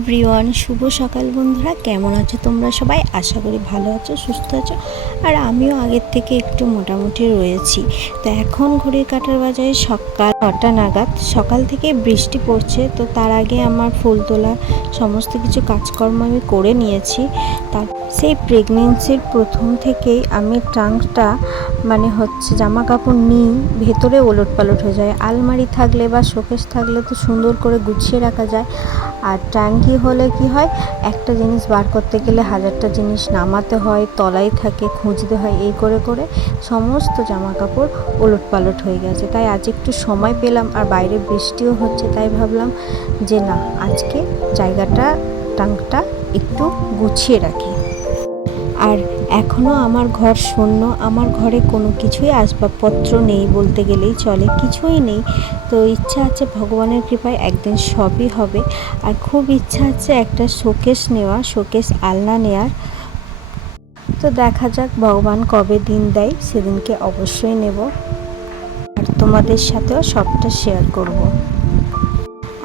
Everyone, শুভ সকাল বন্ধুরা। কেমন আছো তোমরা সবাই? আশা করি ভালো আছো, সুস্থ আছো। আর আমিও আগের থেকে একটু মোটামুটি রয়েছি। তো এখন ঘড়ির কাঁটার বাজারে সকাল 9টা নাগাদ। সকাল থেকে বৃষ্টি পড়ছে, তো তার আগে আমার ফুল তোলা সমস্ত কিছু কাজকর্ম আমি করে নিয়েছি। তার সেই প্রেগনেন্সির প্রথম থেকেই আমি ট্রাঙ্কটা জামা কাপড় নিই, ভেতরে ওলট পালট হয়ে যায়। আলমারি থাকলে বা শোকেস থাকলে তো সুন্দর করে গুছিয়ে রাখা যায়, আর ট্যাঙ্কি হলে কি হয়, একটা জিনিস বার করতে গেলে হাজারটা জিনিস নামাতে হয়, তলায় থাকে, খুঁজতে হয়। এই করে করে সমস্ত জামা কাপড় ওলট পালট হয়ে গেছে। তাই আজ একটু সময় পেলাম, আর বাইরে বৃষ্টিও হচ্ছে, তাই ভাবলাম যে না, আজকে জায়গাটা ট্যাঙ্কটা একটু গুছিয়ে রাখি। আর এখনও আমার ঘর শূন্য, আমার ঘরে কোনো কিছুই আসবাবপত্র নেই বলতে গেলেই চলে, কিছুই নেই। তো ইচ্ছা আছে ভগবানের কৃপায় একদিন সবই হবে। আর খুব ইচ্ছা আছে একটা শোকেস নেওয়া, শোকেস আলনা নেওয়ার। তো দেখা যাক ভগবান কবে দিন দেয়, সেদিনকে অবশ্যই নেব, আর তোমাদের সাথেও সবটা শেয়ার করব।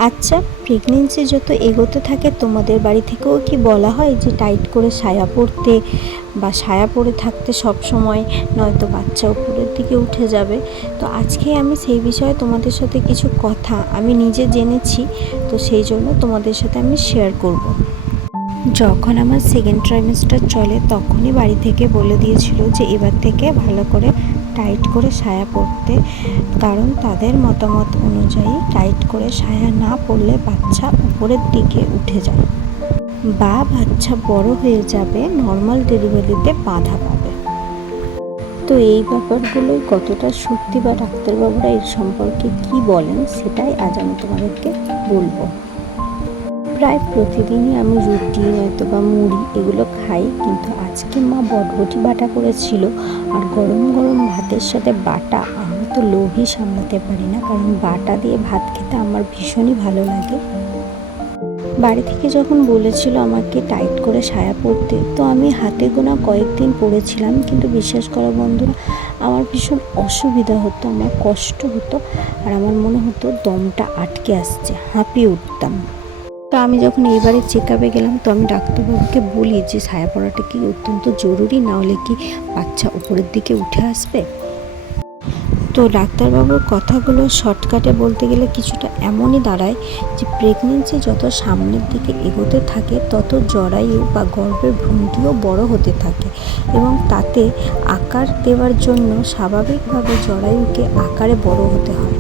আচ্ছা, প্রেগনেন্সি যত এগোতে থাকে তোমাদের বাড়ি থেকেও কি বলা হয় যে টাইট করে সায়া পরতে বা সায়া পরে থাকতে সব সময়, নয়তো বাচ্চা উপরের দিকে উঠে যাবে? তো আজকে আমি সেই বিষয়ে তোমাদের সাথে কিছু কথা আমি নিজে জেনেছি, তো সেই জন্য তোমাদের সাথে আমি শেয়ার করব। যখন আমার সেকেন্ড ট্রাইমেস্টার চলে, তখনই বাড়ি থেকে বলে দিয়েছিল যে এবার থেকে ভালো করে টাইট করে সায়া পরতে, কারণ তাদের মতামত অনুযায়ী টাইট করে সায়া না পরলে বাচ্চা উপরের দিকে উঠে যায় বা বাচ্চা বড় হয়ে যাবে, নর্মাল ডেলিভারিতে বাধা পাবে। তো এই ব্যাপারগুলোই কতটা সত্যি বা ডাক্তারবাবুরা এর সম্পর্কে কি বলেন, সেটাই আজ আমি তোমাদেরকে বলবো। প্রায় প্রতিদিনই আমি রুটি নয়তো বা মুড়ি এগুলো খাই, কিন্তু আজকে মা বটবটি বাটা করেছিল, আর গরম গরম ভাতের সাথে বাটা। আমি তো লোভই সামলাতে পারি না, কারণ বাটা দিয়ে ভাত খেতে আমার ভীষণই ভালো লাগে। বাড়ি থেকে যখন বলেছিল আমাকে টাইট করে সায়া পরতে, তো আমি হাতে গোনা কয়েকদিন পরেছিলাম, কিন্তু বিশ্বাস করো বন্ধুরা, আমার ভীষণ অসুবিধা হতো, আমার কষ্ট হতো, আর আমার মনে হতো দমটা আটকে আসছে, হাঁপিয়ে উঠতাম। তো আমি যখন এইবারে চেক আপে গেলাম, তো আমি ডাক্তারবাবুকে বলি যে সায়া পরাটা কি অত্যন্ত জরুরি, না হলে কি বাচ্চা উপরের দিকে উঠে আসবে? তো ডাক্তারবাবুর কথাগুলো শর্টকাটে বলতে গেলে কিছুটা এমনই দাঁড়ায় যে প্রেগনেন্সি যত সামনের দিকে এগোতে থাকে, তত জরায়ু বা গর্ভের ভ্রূণটিও বড় হতে থাকে, এবং তাতে আকার দেওয়ার জন্য স্বাভাবিকভাবে জরায়ুকে আকারে বড় হতে হয়।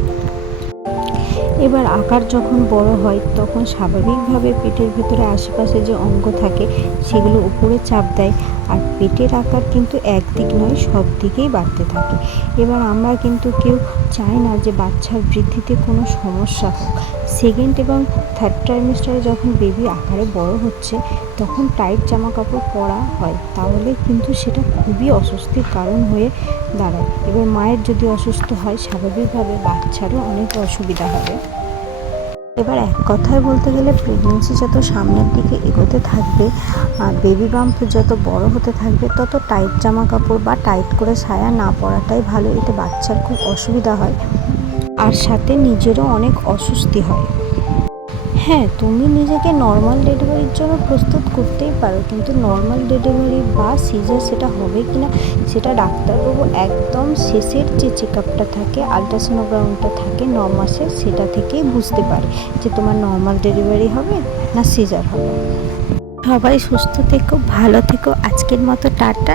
এবার আকার যখন বড় হয়, তখন স্বাভাবিকভাবে পেটের ভেতরে আশেপাশে যে অঙ্গ থাকে সেগুলো উপরে চাপ দেয়, আর পেটের আকার কিন্তু একদিক নয়, সব দিকেই বাড়তে থাকে। এবার আমরা কিন্তু কেউ চাই না যে বাচ্চার বৃদ্ধিতে কোনো সমস্যা হোক। সেকেন্ড এবং থার্ড ট্রাইমেস্টারে যখন বেবি আকারে বড় হচ্ছে, তখন টাইট জামা কাপড় পরা হয়, তাহলে কিন্তু সেটা খুবই অস্বস্তির কারণ হয়ে দাঁড়ায়। এবার মায়ের যদি অসুস্থ হয়, স্বাভাবিকভাবে বাচ্চারও অনেক অসুবিধা হবে। এবার এক কথায় বলতে গেলে প্রেগনেন্সি যত সামনের দিকে এগোতে থাকবে, আর বেবি বাম্প যত বড় হতে থাকবে, তত টাইট জামা কাপড় বা টাইট করে সায়া না পরাটাই ভালো। এতে বাচ্চার খুব অসুবিধা হয়, আর সাথে নিজেরও অনেক অস্বস্তি হয়। হ্যাঁ, তুমি নিজেকে নর্মাল ডেলিভারির জন্য প্রস্তুত করতেই পারো, কিন্তু নর্মাল ডেলিভারি বা সিজার সেটা হবে কিনা, সেটা ডাক্তারবাবু একদম শেষের যে চেক আপটা থাকে, আলট্রাসোনোগ্রামটা থাকে 9 মাসের, সেটা থেকেই বুঝতে পারে যে তোমার নর্মাল ডেলিভারি হবে না সিজার হবে। সবাই সুস্থ থেকো, ভালো থেকো। আজকের মতো টাটা।